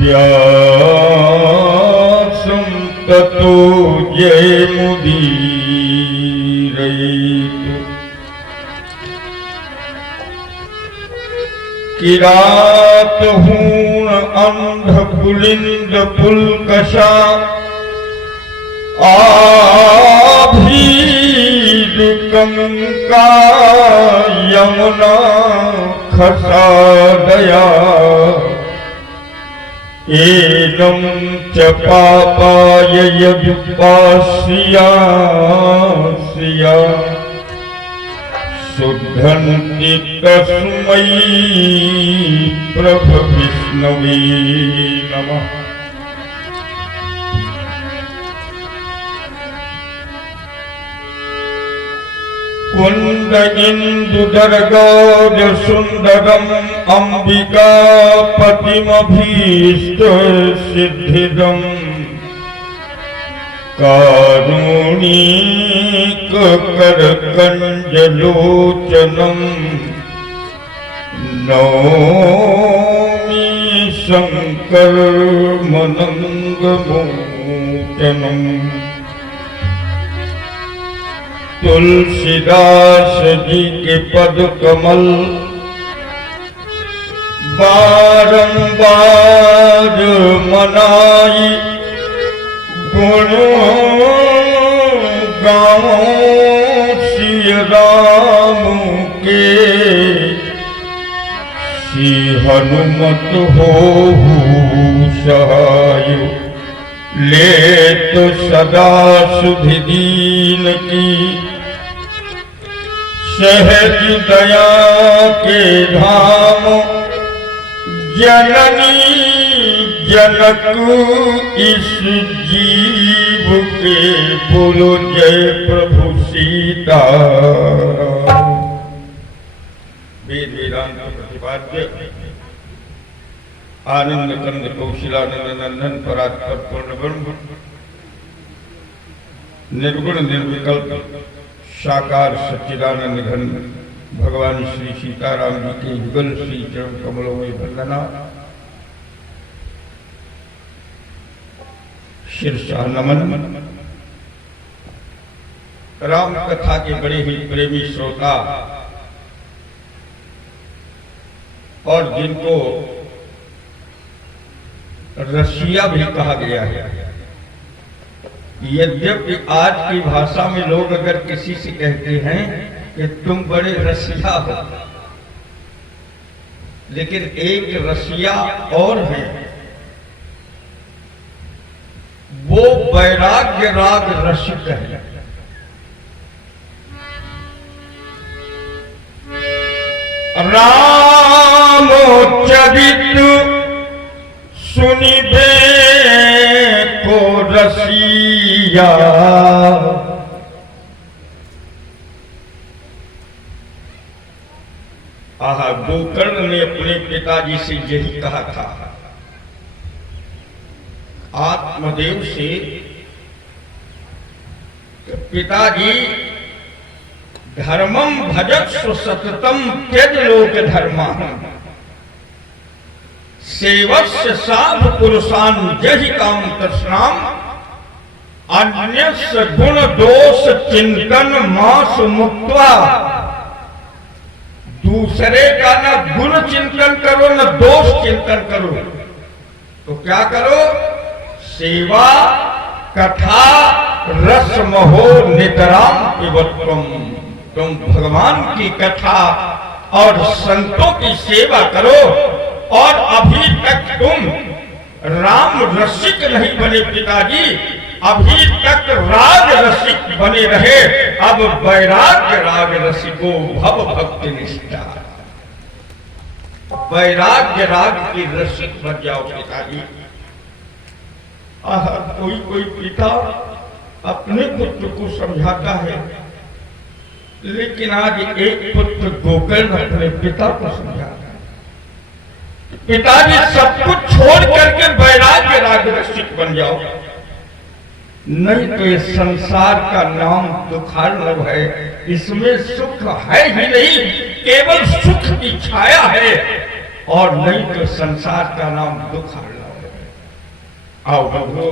व्यासं ततो जयमुदीरयेत् किरातहूण अंधपुलिंद पुलकशा आभीर कंका यमुना खसादया एनं च पापाय यदुपास्या शुद्धन्ति तस्मै प्रभ विष्णवे नमः। कुंद इंदुदरगौज सुंदरम अंबिकापतिमभीष्ट सिद्धिदम कारुणिक करकंजलोचनम नौमि शंकर मनंगमोचनम। तुलसीदास जी के पद कमल बारंबार मनाई गुण गाओ श्री राम के श्री हनुमत हो सहाय ले तो सदा सुधि दीन की सहज दया के धाम जननी जनक इस जीव के बोलो जय प्रभु सीता। वेद वेदांत प्रतिपाद्य आनंद कंद कौशिलानंद नंदन परात्पर पूर्ण ब्रह्म निर्गुण निर्विकल्प साकार सच्चिदानंद घन भगवान श्री सीताराम जी के युगल श्री चरण कमलों में वंदना। शीर्षः नमन। राम कथा के बड़े ही प्रेमी श्रोता और जिनको रसिया भी कहा गया है। यद्यपि आज की भाषा में लोग अगर किसी से कहते हैं कि तुम बड़े रसिया हो, लेकिन एक रसिया और है, वो वैराग्य राग रसिक है। रामचरित सुनिबे को रसिया गोकर्ण ने अपने पिताजी से यही कहा था, आत्मदेव से, पिताजी धर्मम भजत्स्व सततम त्यज लोक धर्मा सेवस्य साधु पुरुषान जहि काम तस्नाम अन्यस्य गुण दोष चिंतन मास मुक्त्वा। दूसरे का न गुण चिंतन करो न दोष चिंतन करो, तो क्या करो? सेवा कथा रसमहो नितराम पिबत्वम। तुम भगवान की कथा और संतों की सेवा करो। और अभी तक तुम राम रसिक नहीं बने पिताजी, अभी तक राग रसिक बने रहे। अब वैराग्य राग रसिको भव भक्ति निष्ठा। वैराग्य राग की रसिक बन जाओ पिताजी। कोई कोई पिता अपने पुत्र को समझाता है, लेकिन आज एक पुत्र गोकर्ण अपने पिता को समझाता है। पिताजी सब कुछ छोड़ करके वैराग्य राग रसिक बन जाओ, नहीं तो ये संसार का नाम दुखार्णव है, इसमें सुख है ही नहीं, केवल सुख की छाया है। और नहीं तो संसार का नाम दुखार्णव है। आओ बंधु,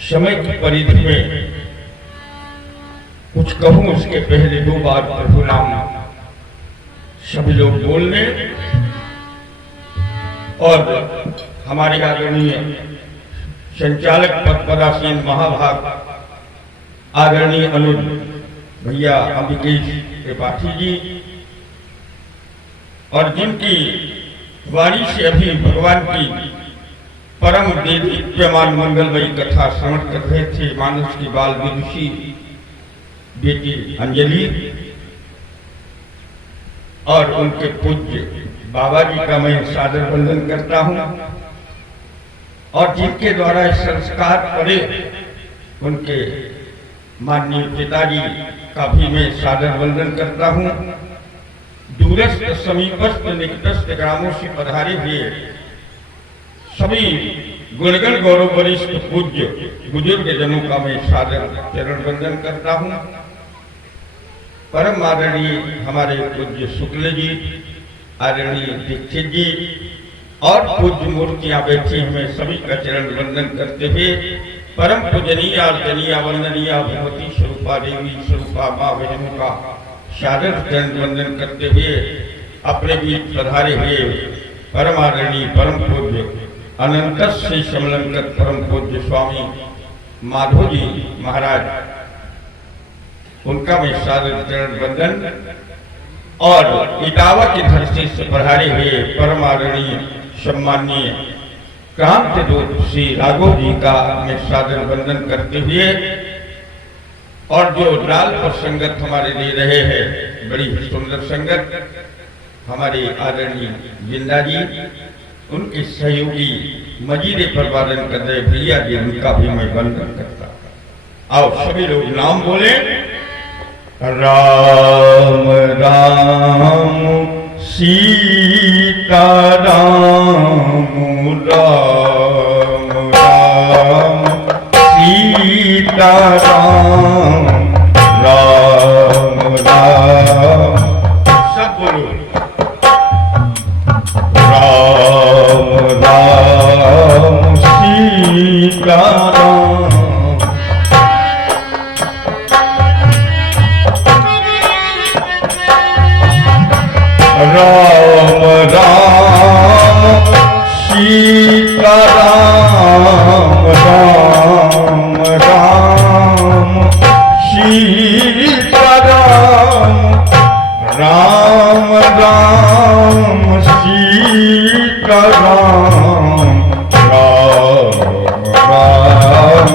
समय की परिधि में कुछ कहूं उसके पहले 2 बार प्रभु नाम सभी लोग बोल लें। और हमारे आदरणीय संचालक पद पर आसीन महाभाग आदरणीय अनुज भैया अम्बिकेश त्रिपाठी जी, और जिनकी वाणी से अभी भगवान की परम दिव्यमान मंगलमयी कथा श्रवण कर रहे थे मानस की बाल विदुषी बेटी अंजलि, और उनके पूज्य बाबा जी का मैं सादर वंदन करता हूं, और जिनके द्वारा संस्कार पड़े उनके माननीय पिताजी का भी मैं सादर वंदन करता हूं। दूरस्थ समीपस्थ निकटस्थ ग्रामों से पधारे हुए सभी गुणगण गौरव वरिष्ठ पूज्य बुजुर्ग जनों का मैं सादर चरण वंदन करता हूं। परम आदरणीय हमारे पूज्य शुक्ल जी, आदरणीय दीक्षित जी और पूज्य मूर्तियां बैठी हमें सभी का चरण वंदन करते हुए परम पूजनीय अर्चनीय वंदनीय भगवती स्वरूपा देवी स्वरूपा माँ बहनों का सादर चरण वंदन करते हुए अपने बीच पधारे हुए परम आदरणीय परम पूज्य अनंत श्री समलंकृत परम पूज्य स्वामी माधव जी महाराज, उनका मैं सादर चरण वंदन, और इटावा की धरती से पधारे हुए परम आदरणीय सम्माननीय क्रांति दूत श्री राघव जी का मैं सादर वंदन करते हुए, और जो लाल पर संगत हमारे दे रहे हैं, बड़ी सुंदर संगत हमारे आदरणीय जिंदा जी, उनके सहयोगी मजीरे पर वादन कर रहे भैया जी, उनका भी मैं वंदन करता हूं। आओ सभी लोग नाम बोले। राम राम सीता राम राम राम सीता राम राम राम, सब बोलो राम राम सीता राम। राम राम सीता राम राम राम सीता राम राम राम सीता राम राम राम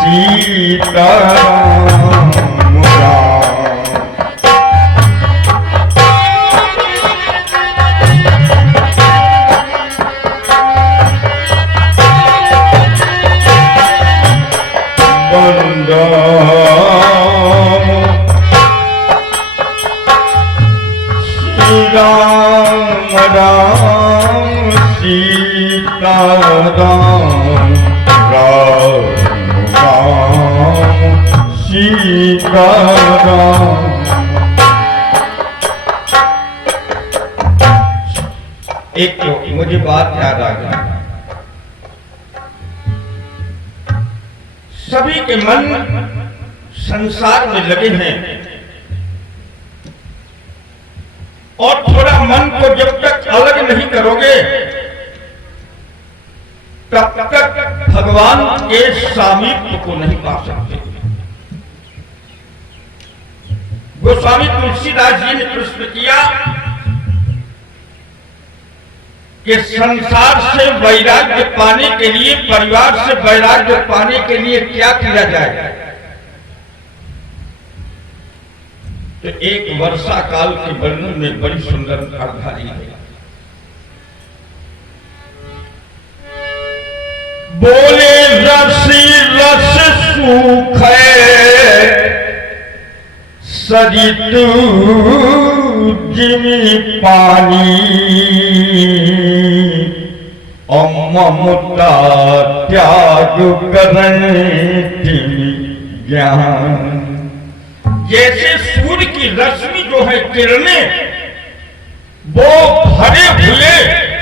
सीता राम राम। राम राम सीता राम राम राम सीता राम। एक तो मुझे बात याद आ गई, सभी के मन संसार में लगे हैं, और थोड़ा मन को जब तक अलग नहीं करोगे तब तक भगवान के सामीप्य को नहीं पा सकते। गोस्वामी तुलसीदास जी ने प्रश्न किया कि संसार से वैराग्य पाने के लिए, परिवार से वैराग्य पाने के लिए क्या किया जाए? तो एक वर्षा काल के वर्णन में बड़ी सुंदर अर्धारी है। बोले रसी रस सूखे सजितु जिमी पानी, ममता त्याग करें ज्ञान। जैसे सूर्य की रश्मि जो है किरणें, वो भरे हुए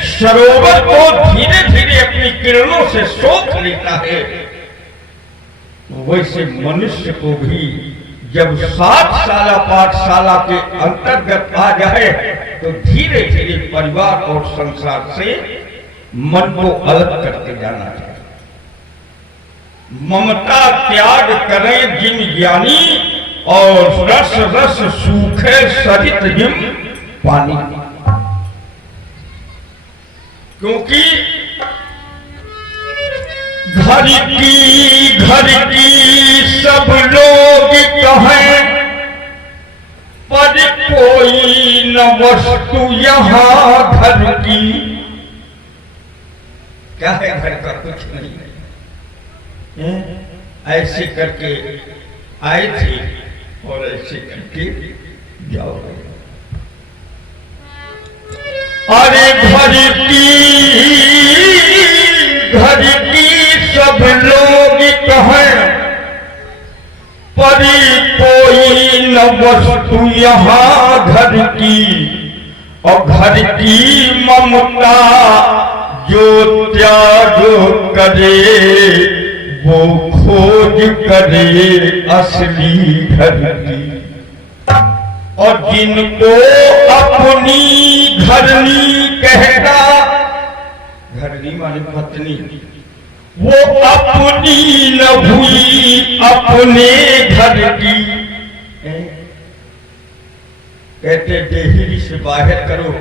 सरोवर को धीरे धीरे अपनी किरणों से सोख लेता है, वैसे मनुष्य को भी जब 7 साला पाठशाला के अंतर्गत आ जाए तो धीरे धीरे परिवार और संसार से मन को अलग करते जाना चाहिए। ममता त्याग करें जिन ज्ञानी, और रस रस सूखे सरित हिम पानी। क्योंकि घर की सब लोग कहें, पर कोई न वस्तु यहाँ घर की। क्या है घर का? कुछ नहीं है। ऐसे करके आए थे और ऐसे करके जाओगे। अरे घर की सब लोग कहें, पर कोई न वस्तु यहाँ घर की। और घर की ममता जो त्याग करे, वो खोज करे असली घर की। और जिनको अपनी घरनी कहता, घरनी माने पत्नी, वो अपनी न हुई अपने घर की। कहते देहरी से बाहर करो,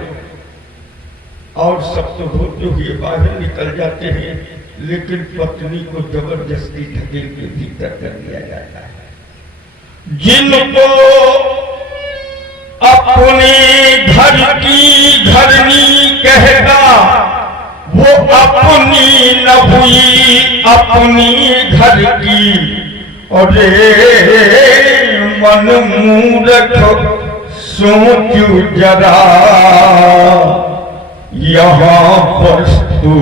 और सब तो होते हुए बाहर निकल जाते हैं, लेकिन पत्नी को जबरदस्ती ढकेल के भीतर कर दिया जाता है। जिनको अपने घर की घरनी कहता, वो अपनी न हुई अपनी घर की। और मन मूर्ख सोचू जरा, यहाँ वस्तु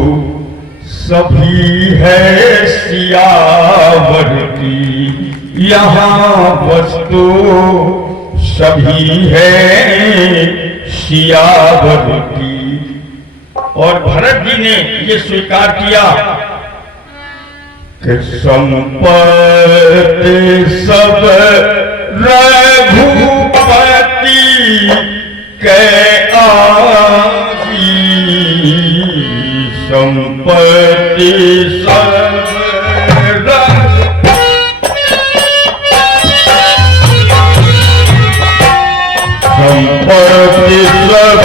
सभी है सियावर की। यहाँ वस्तु सभी है सियावर की। और भरत जी ने ये स्वीकार किया कि संपत्ति सब रघुपति के आगी। संपत्ति सब संपत्ति सब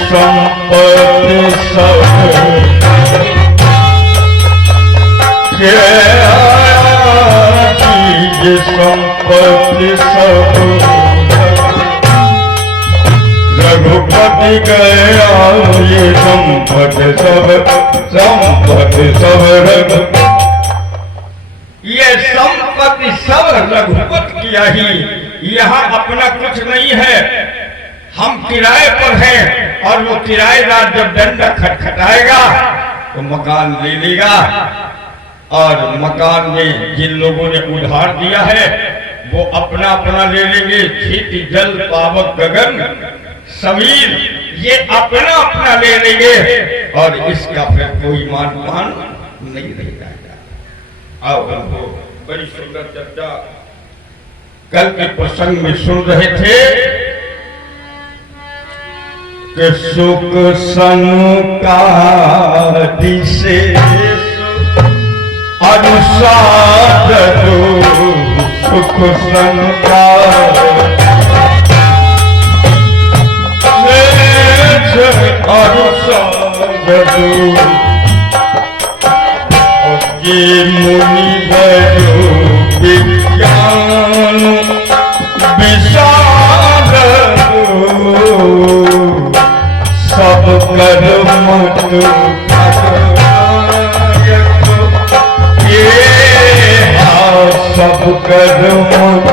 संपत्ति सब संपत्ति सब रघुपति गया। ये संपत्ति सब रघु, ये संपत्ति सब रघुपति किया ही। यहाँ अपना कुछ नहीं है, हम किराए पर हैं। और वो किराएदार जब डंडा खटखटाएगा तो मकान ले लेगा। और मकान में जिन लोगों ने उधार दिया है वो अपना अपना ले लेंगे। खेती जल पावक गगन समीर, ये अपना अपना ले लेंगे, और इसका फिर कोई मान नहीं रह जाएगा। आओ हमको बड़ी सुंदर चर्चा कल के प्रसंग में सुन रहे थे कि सुख सनुकादि से अनुसार दो। सुख सनुकादि अनुसार दो। और ये मुनि बड़ो विज्ञान विशाल सब कर मत ये सब कर मत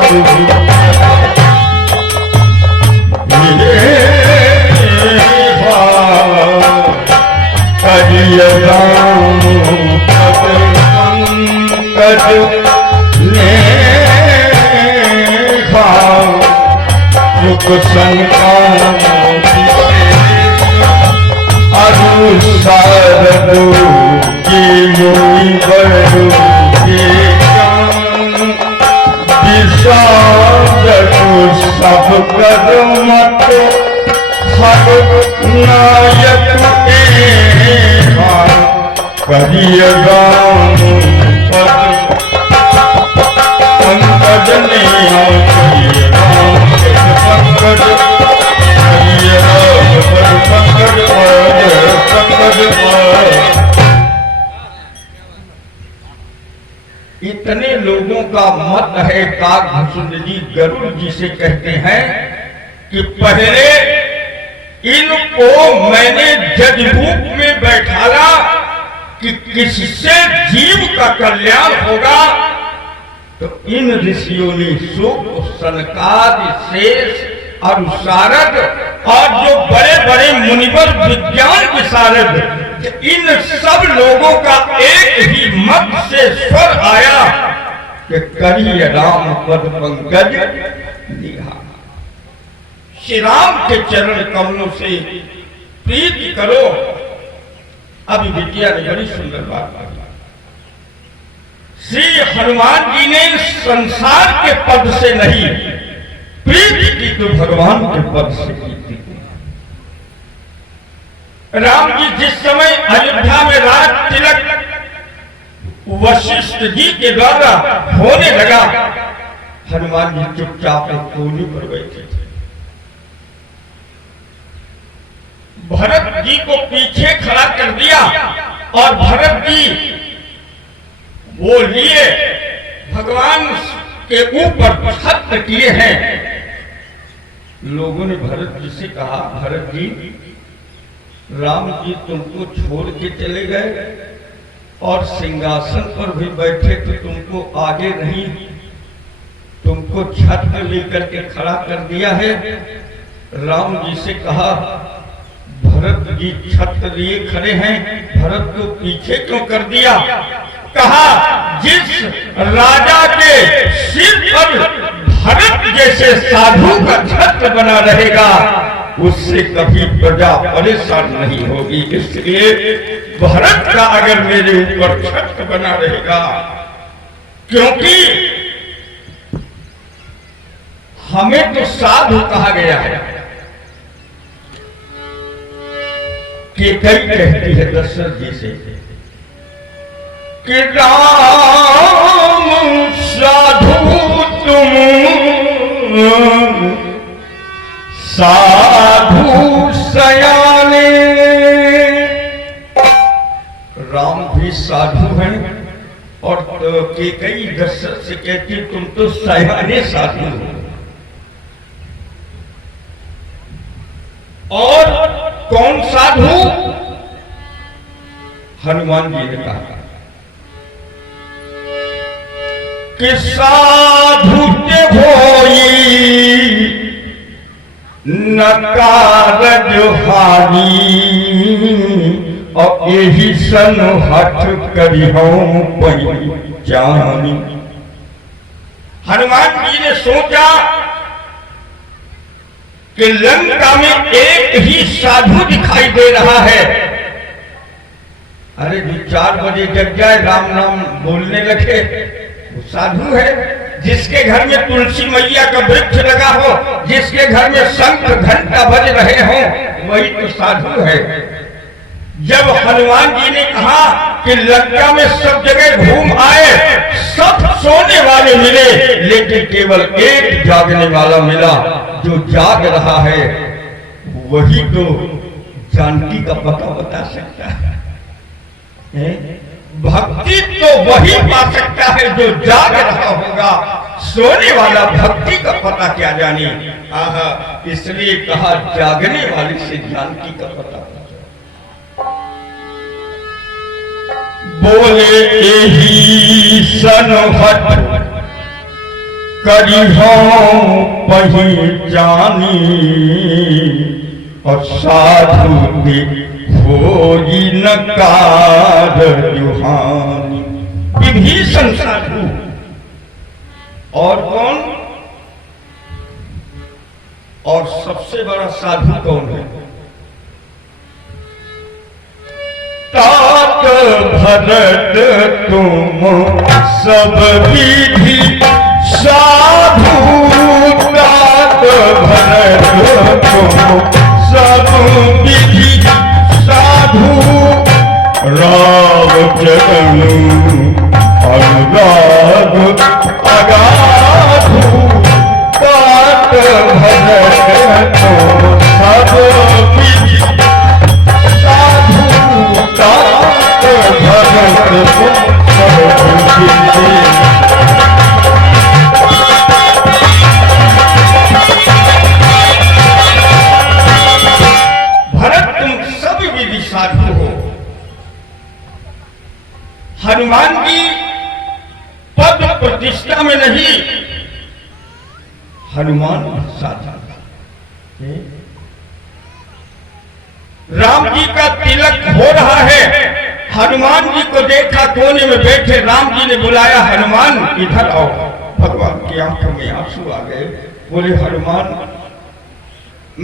करिय राम पद पंकज नेहा युग संकाम अरु शारदो की मुनि बरु के विषादु सब कर मत हर नायक करिय राम पद पंकज नेहा करिय राम पद पंकज इतने लोगों का मत है काकभूषण जी गरुड़ जी से कहते हैं कि पहले इनको मैंने जजरूप में बैठाला कि किससे जीव का कल्याण होगा, तो इन ऋषियों ने सुख सनकादि शेष और शारद और जो बड़े बड़े मुनिवर विज्ञान विशारद, इन सब लोगों का एक ही मत से स्वर आया कि करिय राम पद पंकज नेहा। श्री राम के चरण कमलों से प्रीति करो। अभी बिटिया ने बड़ी सुंदर बात कही, श्री हनुमान जी ने संसार के पद से नहीं प्रीति की तो भगवान के पद से की थी। राम जी जिस समय अयोध्या में राज तिलक वशिष्ठ जी के द्वारा होने लगा, हनुमान जी चुपचाप एक कोने पर बैठे थे। भरत जी को पीछे खड़ा कर दिया और भरत जी वो लिए भगवान के ऊपर छत्र किए हैं। लोगों ने भरत जी से कहा, भरत जी राम जी तुमको छोड़ के चले गए और सिंहासन पर भी बैठे तो तुमको आगे नहीं, तुमको छत्र लेकर के खड़ा कर दिया है। राम जी से कहा, भरत जी छत्र लिए खड़े हैं, भरत को पीछे क्यों कर दिया? कहा, जिस राजा के सिर पर भरत जैसे साधु का छत्र बना रहेगा उससे कभी प्रजा परेशान नहीं होगी, इसलिए भरत का अगर मेरे ऊपर छत्र बना रहेगा, क्योंकि हमें तो साधु कहा गया है। कि कई कहती है दशरथ जी से कि राम साधु तुम साधु सयाने। राम भी साधु हैं और के कई दशरथ से कहती तुम तो सयाने साधु हो। और कौन साधु? हनुमान जी ने कहा कि साधु के होई न कारज हानि और यही सन हठ करिहो पहचानी। हनुमान जी ने सोचा कि लंका में एक ही साधु दिखाई दे रहा है। अरे जो 4 बजे जग जाए राम नाम बोलने लगे वो साधु है। जिसके घर में तुलसी मैया का वृक्ष लगा हो, जिसके घर में शंख घंटा बज रहे हो, वही तो साधु है। जब हनुमान जी ने कहा कि लंका में सब जगह घूम आए, सब सोने वाले मिले, लेकिन केवल एक जागने वाला मिला। जो जाग रहा है वही तो जानकी का पता बता सकता है। भक्ति तो वही पा सकता है जो जाग रहा होगा, सोने वाला भक्ति का पता क्या जाने। इसलिए कहा जागने वाले से जानकी का पता। बोले यही सनहट करिहो पहचानी और साधु होई नकार जुहानी। विभीषण साधु और कौन? और सबसे बड़ा साधु कौन है? तात भरत तुम सब विधि साधु, तात भरत तुम सब विधि साधु, राम चरण अनुराग अगाधु, तात भरत तुम सब विधि साधु, तात भरत तुम सब विधि। साधु हो। हनुमान जी पद प्रतिष्ठा में नहीं, हनुमान साधु। राम जी का तिलक हो रहा है, हनुमान जी को देखा कोने में बैठे, राम जी ने बुलाया, हनुमान इधर आओ। भगवान की आंखों में आंसू आ गए, बोले हनुमान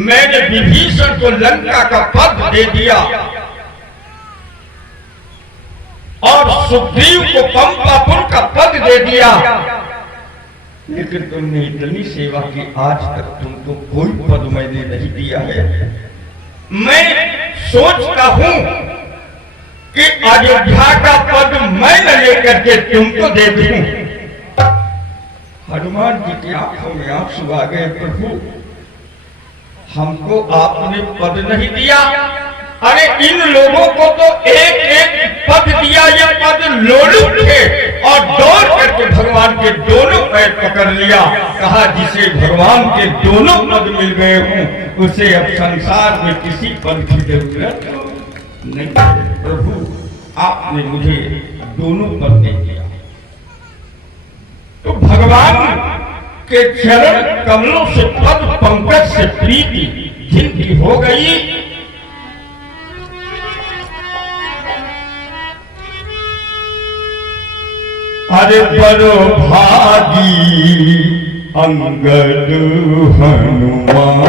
मैंने विभीषण को लंका का पद दे दिया और सुग्रीव को पंपापुर का पद दे दिया, लेकिन तुमने इतनी सेवा की, आज तक तुमको कोई पद मैंने नहीं दिया है। मैं सोचता हूं कि अयोध्या का पद मैं न लेकर के तुमको दे दूं। हनुमान जी की आंखों में आंसू आ गए, प्रभु हमको आपने पद नहीं दिया, अरे इन लोगों को तो एक एक पद दिया, ये पद लोलुप थे, और दौड़ करके भगवान के दोनों पैर पकड़ लिया, कहा जिसे भगवान के दोनों पद मिल गए हों उसे अब संसार में किसी पद की जरूरत नहीं। प्रभु आपने मुझे दोनों पद दे दिया। तो भगवान के चरण कमलों से, पद पंकज से प्रीति जिनकी हो गई, अरे बड़ो भागी अंगद हनुमान,